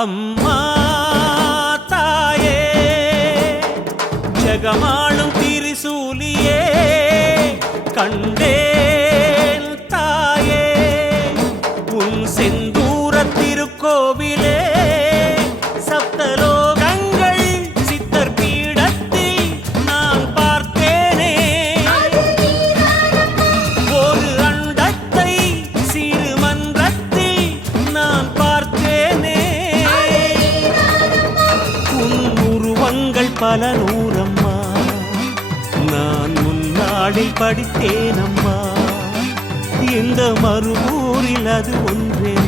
அம்மா தாயே ஜெகமாளும் திரிசூலியே கண்டேன் தாயே உன் செந்தூர திருக்கோவிலே சப்தலோகங்கள் சித்தர் பீடத்தில் நான் பார்த்தேனே ஒரு அண்டத்தை சிறு மன்றத்தில் நான் பார்த்தேனே உன் உருவங்கள் பல நூறம்மா நான் முன்னாடில் படித்தேனம்மா இந்த மறுவூரில் அது ஒன்றென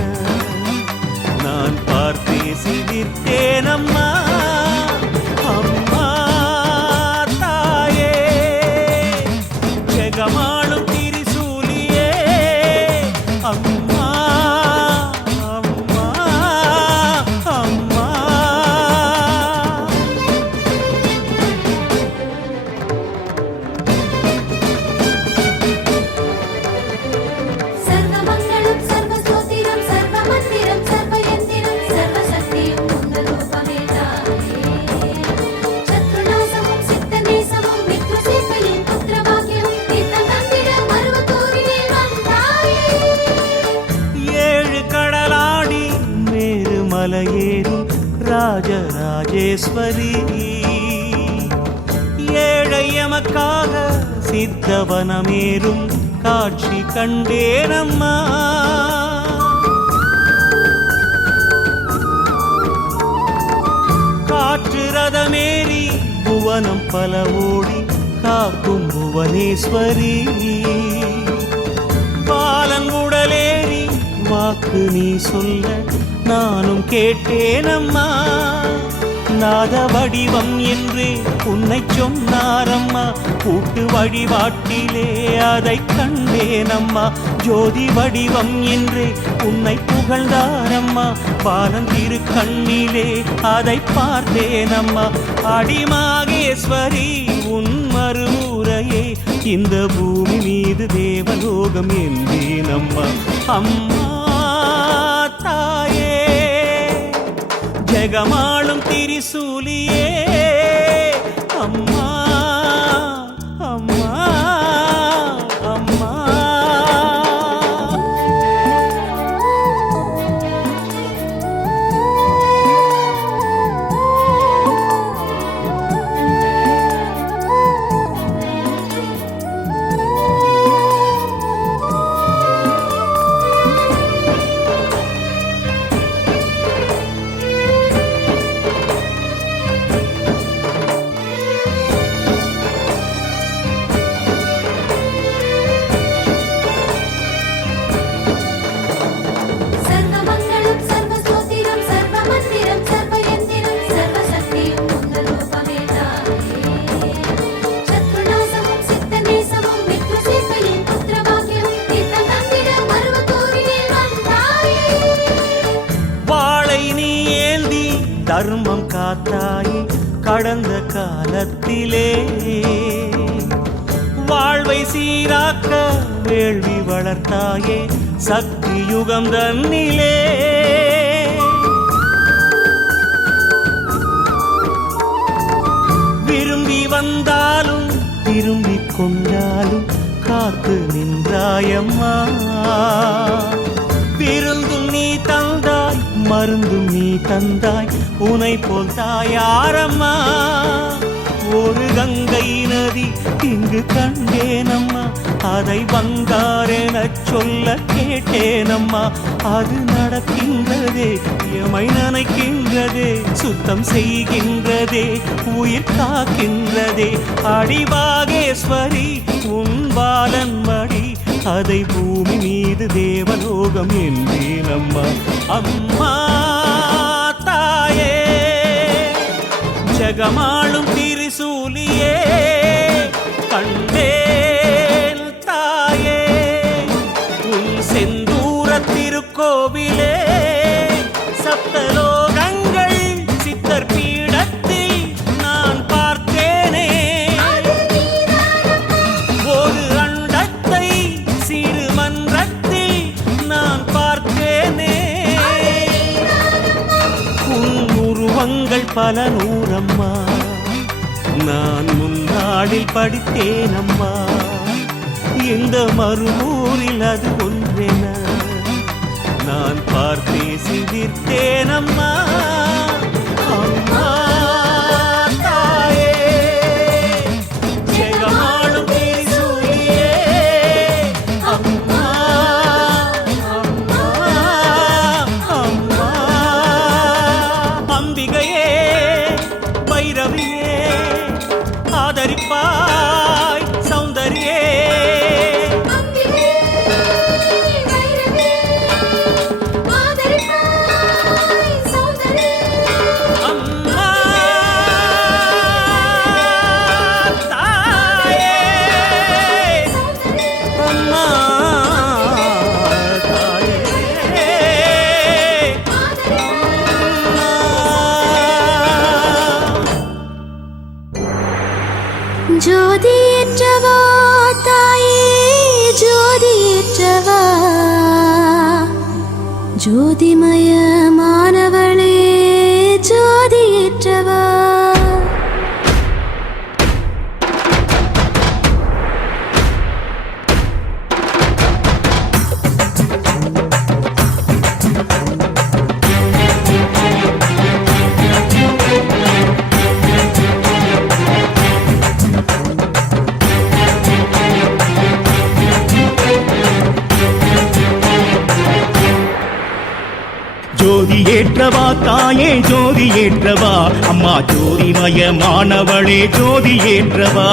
நான் பார்த்தே சிரித்தேனம்மா அம்மா தாயே ஜெகமாளும் திரிசூலியே அம்மா அம்மா அம்மா சர்வமங்களம் சர்வஸ்தோத்திரம் சர்வமந்திரம் சர்வயந்திரம் சர்வசக்தியும் உந்த ரூபமே தாயே சத்ருநாசமும் சித்தநேசமும் மித்ருசேவையும் புத்திரபாக்கியம் நித்தம் தந்திட மருவத்தூரிலே வந்தாயே ஏழு கடலாடி மேரு மலையேறும் ராஜராஜேஸ்வரி ஏழை எமக்காக சித்தவனமேறும் காட்சி கண்டேனம்மா காற்று ரதமேறி புவனம் பல ஓடி காக்கும் புவனேஸ்வரி பாலன் உடலேறி வாக்கு நீ சொல்ல நானும் கேட்டேனம்மா நாத வடிவம் என்று உன்னை சொன்னாரம்மா கூட்டு வழிபாட்டிலே அதை கண்டேனம்மா ஜோதி வடிவம் என்று உன்னை புகழ்ந்தாரம்மா பாலன் திரு கண்ணிலே அதை பார்த்தேனம்மா அடிமாகேஸ்வரி உன் மறுமுறையே இந்த பூமி மீது தேவலோகம் என்றேனம்மா அம்மா தாயே ஜெகமாளும் திரிசூலியே அம்மா அம்மா அம்மா சர்வமங்களம் சர்வஸ்தோத்திரம் சர்வமந்திரம் சர்வயந்திரம் சர்வசக்தியும் உந்த ரூபமே தாயே சத்ருநாசமும் சித்தநேசமும் மித்ருசேவையும் புத்திரபாக்கியம் நித்தம் தந்திட மருவத்தூரிலே வந்தாயே வாளை நீ ஏந்தி தர்மம் காத்தாய் கடந்த காலத்திலே வாழ்வை சீராக்க வேள்வி வளர்த்தாயே சக்தி யுகம் தன்னிலே விரும்பி வந்தாலும் திரும்பிக் கொண்டாலும் காத்து நின்றாயம்மா விருந்தும் நீ தந்தாய் மருந்தும் நீ தந்தாய் உனை போல் தாயாரம்மா ஒரு கங்கை நதி இங்கு கண்டேனம்மா அதை வந்தாரெனச் சொல்ல கேட்டேனம்மா அது நடக்கின்றதே எமை நினைக்கின்றதே சுத்தம் செய்கின்றதே உயிர் காக்கின்றதே அடிபாகேஸ்வரி உன் பாலன் மடி அதை பூமி மீது தேவலோகம் என்றேனம்மா அம்மா தாயே ஜெகமாளும் திரிசூலியே கண்டேன் தாயே உன் செந்தூர திருக்கோவிலே சப்தலோகங்கள் சித்தர் பீடத்தில் நான் பார்த்தேனே ஒரு அண்டத்தை சிறு மன்றத்தில் நான் பார்த்தேனே பல நூறம்மா, நான் முன்னாடில் படித்தேனம்மா, இந்த மறுநூறில் அது ஒன்றென நான் பார்த்தே சிந்தித்தேனம்மா. அம்மா தாயே, ஜெகமாளும் திரிசூலியே, அம்மா அம்மா அம்மா. அம்பிகையே பைரவியே ஆதரிப்பாய் சௌந்தரியே. ஜோதியேற்றவா தாயே ஜோதியேற்றவா, ஜோதிமயமானவளே ஜோதியேற்றவா. ஜோதி ஏற்றவா தாயே ஜோதி ஏற்றவா, அம்மா ஜோதிமயமானவளே ஜோதி ஏற்றவா.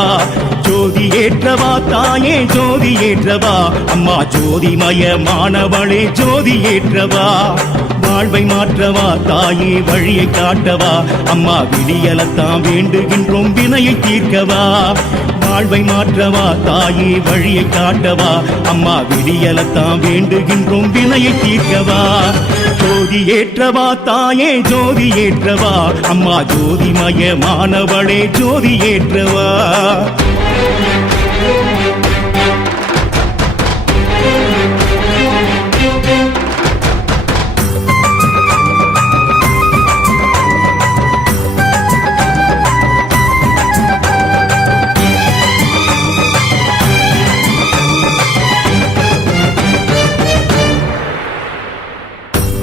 ஜோதி ஏற்றவா தாயே ஜோதி ஏற்றவா, அம்மா ஜோதிமயமானவளே ஜோதி ஏற்றவா. வாழ்வை மாற்றவா தாயே வழியை காட்டவா, அம்மா விடியலத்தான் வேண்டுகின்றோம் வினையை தீர்க்கவா. வாழ்வை மாற்றவா தாயே வழியை காட்டவா, அம்மா விடியலத்தான் வேண்டுகின்றோம் வினையை தீர்க்கவா. ஜோதி ஏற்றவா தாயே ஜோதி ஏற்றவா, அம்மா ஜோதிமயமானவளே ஜோதி ஏற்றவா.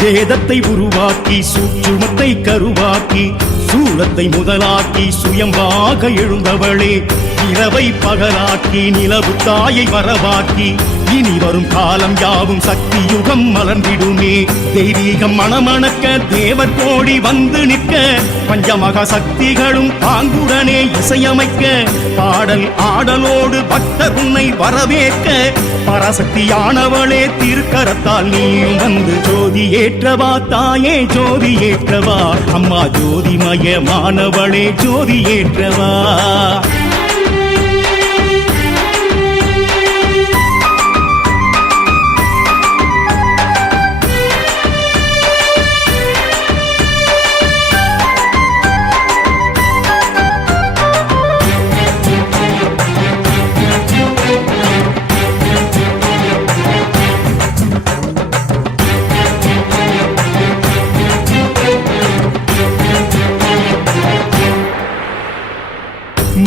வேதத்தை உருவாக்கி சூட்சுமத்தை கருவாக்கி சூலத்தை முதலாக்கி சுயம்பாக எழுந்தவளே, இரவை பகலாக்கி நிலவு தாயை வரவாக்கி இனி வரும் காலம் யாவும் சக்தி யுகம் மலர்ந்திடுமே. தெய்வீகம் மணமணக்க தேவர் கோடி வந்து நிற்க, பஞ்சமகா சக்திகளும் பாங்குடனே இசையமைக்க, பாடல் ஆடலோடு பக்தர் உன்னை வரவேற்க, பராசக்தியானவளே திருக்கரத்தால் நீயும் வந்து ஜோதி ஏற்றவா தாயே ஜோதி ஏற்றவா, அம்மா ஜோதிமயமானவளே ஜோதி ஏற்றவா.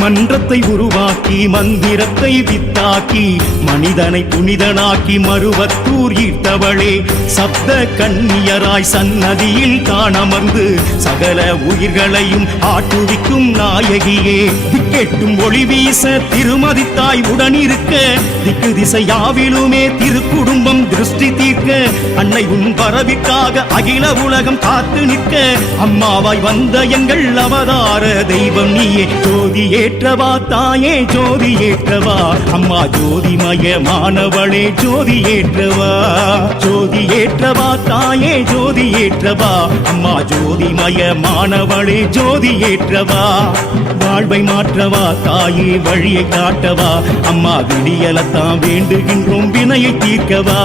மன்றத்தை உருவாக்கி மந்திரத்தை வித்தாக்கி மனிதனை புனிதனாக்கி மருவத்தூர் ஈர்த்தவளே, சப்த கன்னியராய் சன்னதியில் காணமர்ந்து சகல உயிர்களையும் ஆட்டுவிக்கும் நாயகியே. திக்கெட்டும் ஒளி வீச திருமதித்தாய் உடனிருக்க, திக்கு திசையாவிலுமே திருக்குடும்பம் திருஷ்டி தீர்க்க, அன்னை உன் வரவிற்காக அகில உலகம் காத்து நிற்க, அம்மாவாய் வந்த எங்கள் அவதார தெய்வம் நீயே. ஜோதி ஏற்றவா தாயே ஜோதி ஏற்றவா, அம்மா ஜோதிமயமானவளே ஜோதி ஏற்றவா. ஜோதி ஏற்றவா தாயே ஜோதி ஏற்றவா, அம்மா ஜோதிமயமானவளே ஜோதி ஏற்றவா. வாழ்வை மாற்றவா தாயே வழியை காட்டவா, அம்மா விடியலத்தான் வேண்டுகின்றோம் வினையை தீர்க்கவா.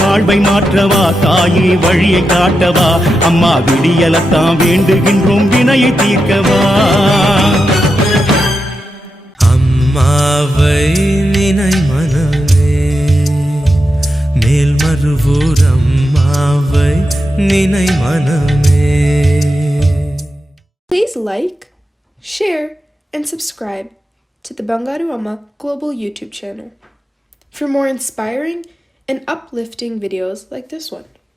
வாழ்வை மாற்றவா தாயே வழியை காட்டவா, அம்மா விடியலத்தான் வேண்டுகின்றோம் வினையை தீர்க்கவா. அம்மாவை நினை மனமே, மேல்மருவூர் அம்மாவை நினை மனமே. Please like, share, and subscribe to the Bangaru Amma Global YouTube channel for more inspiring and uplifting videos like this one.